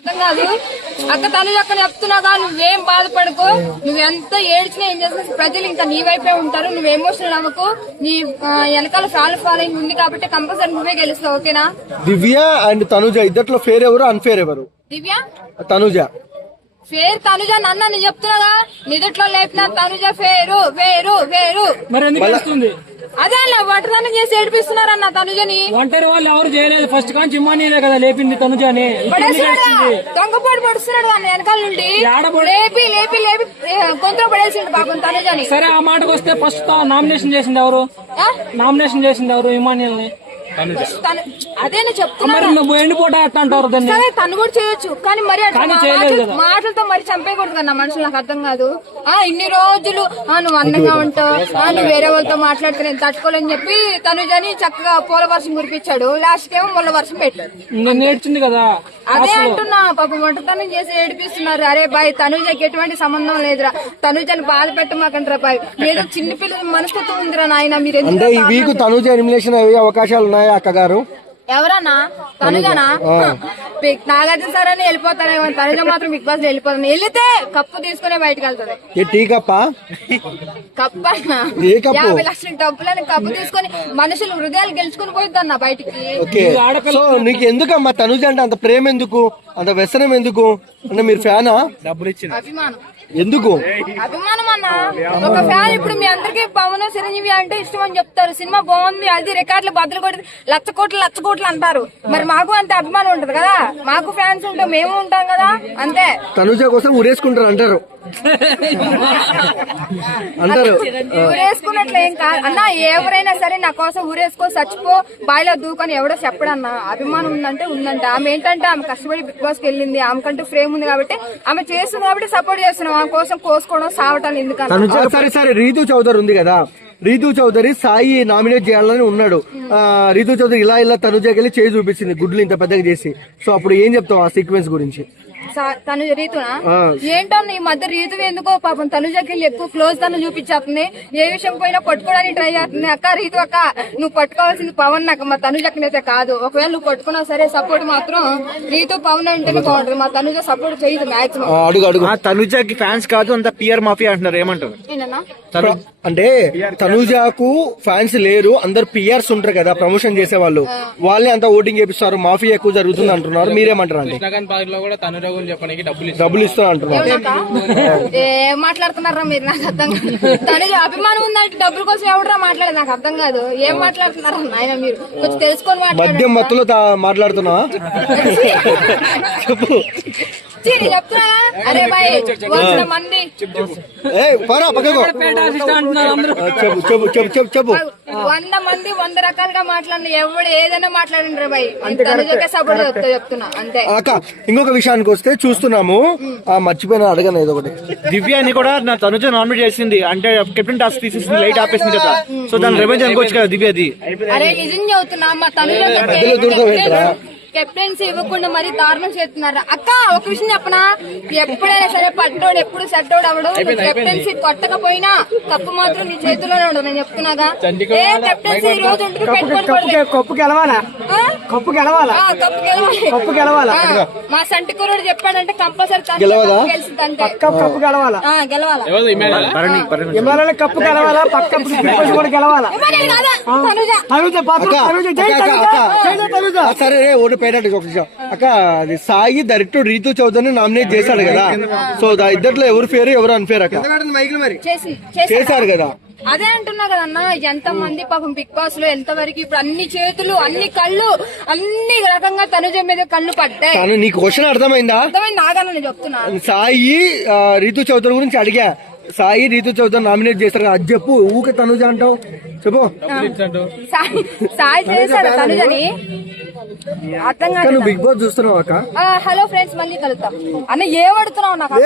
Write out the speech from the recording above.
అర్థం కాదు అక్క తనుజ అక్క చెప్తున్నాగా, నువ్వేం బాధపడకు, నువ్వెంత ఏడ్చినా ఏం చేస్తున్నా ప్రజలు ఇంకా నీ వైపే ఉంటారు. నువ్వు ఎమోషనల్ అవ్వకు, నీ వెనకాల ఫాలోయింగ్ ఉంది కాబట్టి కంపల్సరీ నువ్వే గెలుస్తావు. ఓకేనా? దివ్య అండ్ తనుజ ఇద్దట్లో ఫేర్ ఎవరు అన్ఫేర్ ఎవరు? దివ్య తనుజ ఫేర్. తనుజ నన్ను చెప్తున్నాగా, నిదట్లో లేపిన తనుజ ఫేరు వేరు వేరు. మరి ఎందుకు వస్తుంది? అదే అలా వటదానం చేసి ఏడిపిస్తున్నారన్న తనుజని. ఒంటరి వాళ్ళు ఎవరు చేయలేదు, ఫస్ట్ కాంచి ఇమ్మానీలే కదా లేపింది తనుజని. దొంగపోటు పడుస్తున్నాడు అన్న వెనకాల నుండి, లేపి లేపి లేపి గొంతులో పడేసిండు పాపం తనుజని. సరే ఆ మాటకు వస్తే ఫస్ట్ నామినేషన్ చేసింది ఎవరు? నామినేషన్ చేసింది ఎవరు ఇమానియల్ని? అదే చెప్తున్నా, నువ్వు ఎండిపోటా ఎట్లా అంటారు దాన్ని? సరే తను కూడా చేయొచ్చు, కానీ మరి మాటలతో మరి చంపేయకూడదు కదా మనుషులు. నాకు అర్థం కాదు. ఇన్ని రోజులు నువ్వు అందంగా ఉంటావు, నువ్వు వేరే వాళ్ళతో మాట్లాడితే నేను తట్టుకోలేని చెప్పి తనుజని చక్కగా పూల వర్షం కురిపించాడు. లాస్ట్ ఏమో ముళ్ళ వర్షం పెట్టాడు. నేర్చింది కదా. అదే అంటున్నా, పాపం వంటతనం చేసి ఏడిపిస్తున్నారు. అరే బాయ్, తనుజకి ఎటువంటి సంబంధం లేదురా, తనుజని బాధ పెట్టమాకంటారా బాయ్. ఏదో చిన్న పిల్లల మనస్తత్వం ఉందిరా నాయన. మీరు అంటే ఈ వీక్ తనుజ ఎలిమినేషన్ అయ్యే అవకాశాలు ఉన్నాయా అక్క గారు? ఎవరన్నా? తనుజనా? నాగార్జున సార్ అని వెళ్ళిపోతారేమో, తనుజ మాత్రం బిగ్ బాస్ లో వెళ్ళిపోతాను. వెళ్తే కప్పు తీసుకునే బయటకు వెళ్తుంది. టీ కప్ప కప్పు అన్న 50 లక్షల డబ్బులని కప్పు తీసుకొని మనుషులు హృదయాలు గెలుచుకుని పోయిద్దన్న బయటికి. ఓకే, సో నీకు ఎందుకమ్మా తనుజ అంటే అంత ప్రేమ ఎందుకు, అంత వ్యసనం ఎందుకు? అంటే మీరు ఫ్యానా? డబ్బులు ఇచ్చింది అభిమానం. ఎందుకు అభిమానం అన్న? ఒక ఫ్యాన్. ఇప్పుడు మీ అందరికి పవన్ చిరంజీవి అంటే ఇష్టం అని చెప్తారు, సినిమా బాగుంది, అది రికార్డులు బద్దలు కొట్టి లక్ష కోట్లు అంటారు. మరి మాకు అంతే అభిమానం ఉంటది కదా, మాకు ఫ్యాన్స్ ఉంటాం, మేము ఉంటాం కదా, అంతే. తనుజ కోసం ఊరేసుకుంటారు అంటారు ఊరేసుకున్నట్లు ఏం కాదు అన్న. ఎవరైనా సరే నా కోసం ఊరేసుకో, చచ్చిపో, బాయిలో దూకొని ఎవడో చెప్పడన్నా. అభిమానం ఉందంటే ఉందంట. ఆమె ఏంటంటే ఆమె కష్టపడి బిగ్ బాస్ కి వెళ్ళింది, ఆమెకంటూ ఫ్రేమ్ ఉంది కాబట్టి ఆమె చేస్తుంది కాబట్టి సపోర్ట్ చేస్తున్నాం. ఆమె కోసం కోసుకోవడం సావటాలు ఎందుకన్నా? సరే రీతు చౌదరి ఉంది కదా, రీతు చౌదరి సాయి నామినేట్ చేయాలని ఉన్నాడు. రీతు చౌదరి ఇలా తనుజకి వెళ్ళి చేయి చూపించింది, గుడ్లు ఇంత పెద్దగా చేసి. సో అప్పుడు ఏం చెప్తావు ఆ సీక్వెన్స్ గురించి? తను రీతునా ఏంటన్నా ఈ మధ్య రీతు ఎందుకో పాపం తనుజకి ఎక్కువ క్లోజ్ తను చూపించేస్తుంది. ఏ విషయం పోయినా పట్టుకోవడానికి ట్రై చేస్తుంది. అక్క రీతు అక్క, నువ్వు పట్టుకోవాల్సింది పవన్ నాకు, మా తనుజకనైతే కాదు. ఒకవేళ నువ్వు పట్టుకున్నా సరే సపోర్ట్ మాత్రం రీతు పవన్ అంటేనే బాగుంటుంది. మా తనుజ సపోర్ట్ చేయదు మాక్సిమం. తనుజకి ఫ్యాన్స్ కాదు, అంత పిఆర్ మాఫియా అంటున్నారు, ఏమంటారు? అంటే తనుజాకు ఫ్యాన్స్ లేరు, అందరు పిఆర్స్ ఉంటారు కదా ప్రమోషన్ చేసే వాళ్ళు, వాళ్ళే అంతా ఓటింగ్ చేపిస్తారు, మాఫియా ఎక్కువ జరుగుతుంది అంటున్నారు. మీరేమంటారు? అంటే డబ్బులు ఇస్తా అంటున్నారు. ఏం మాట్లాడుతున్నారా మీరు? నాకు అర్థం కాదు. తనుజ అభిమానం ఉందంటే డబ్బుల కోసం ఎవడరా మాట్లాడేది? నాకు అర్థం కాదు. ఏం మాట్లాడుతున్నారా ఆయన? మీరు కొంచెం తెలుసుకొని మద్యం మత్తులో మాట్లాడుతున్నా చెప్పు. చెప్తున్నా అరే బాయ్, 100 మంది చెప్పు 100 మంది 100 రకాలుగా మాట్లాడిన ఎవడు ఏదైనా మాట్లాడిండ్రు బాయ్. తనుజకే సపోర్ట్ చెప్తున్నా అంతే. ఇంకొక విషయానికి వస్తే చూస్తున్నాము, మర్చిపోయినా అడగను ఏదో ఒకటి. దివ్యాని కూడా నా తనుజ నామినేట్ చేసింది, అంటే కెప్టెన్ టాస్క్ తీసేసింది, లైట్ ఆపేసింది కదా. సో దాని రెవెంజ్ అనుకోవచ్చు కదా దివ్యది. అరే నిజం చెబుతున్నా, మా తనుజ కెప్టెన్సీ ఇవ్వకుండా మరి దారుణం చేస్తున్నారు. అక్క ఒక విషయం చెప్పనా, ఎప్పుడైనా సరే పట్టోడు ఎప్పుడు సెట్టోడు అవడు. కెప్టెన్సీ కొట్టకపోయినా కప్పు మాత్రం నీ చేతిలోనే ఉండదు. నేను చెప్తున్నాగా, ఏ కెప్టెన్సీ ఈ రోజు కప్పు గెలవాలా? కప్పు గెలవాలా? మా సంటి కుర్రుడు చెప్పాడంటే కంపల్సరీ గెలిచింది అంతే. కప్పు గెలవాలా? గెలవాలా కప్పు గెలవాలా? పక్క కూడా గెలవాలా? సరే అక్క, అది సాయి డైరెక్టర్ రీతు చౌదరిని నామినేట్ చేశాడు కదా, సో ఇద్దట్లో ఎవరు ఫేర్ ఎవరు అన్ఫేర్ అక్క? చేశారు కదా. అదే అంటున్నా కదన్నా, ఎంత మంది పాపం బిగ్ బాస్ లో ఎంతవరకు ఇప్పుడు అన్ని చేతులు అన్ని కళ్ళు అన్ని రకంగా తనుజ మీద కళ్ళు పడ్డాయి. నీకు క్వశ్చన్ అర్థమైందా? అర్థమైంది నాగన్నా, నేను చెప్తున్నా. సాయి రీతు చౌదరి గురించి అడిగా, సాయి రీతు చౌదరి నామినేట్ చేస్తారు అది చెప్పు, ఊకే తనుజ అంటావు చెప్పు. సాయి చేశారు తనుజని, అర్థం కాదు. బిగ్ బాస్ చూస్తున్నావు అక్క? హలో ఫ్రెండ్స్, మళ్ళీ కలుద్దాం అన్న. ఏమడుతున్నావు నాకు?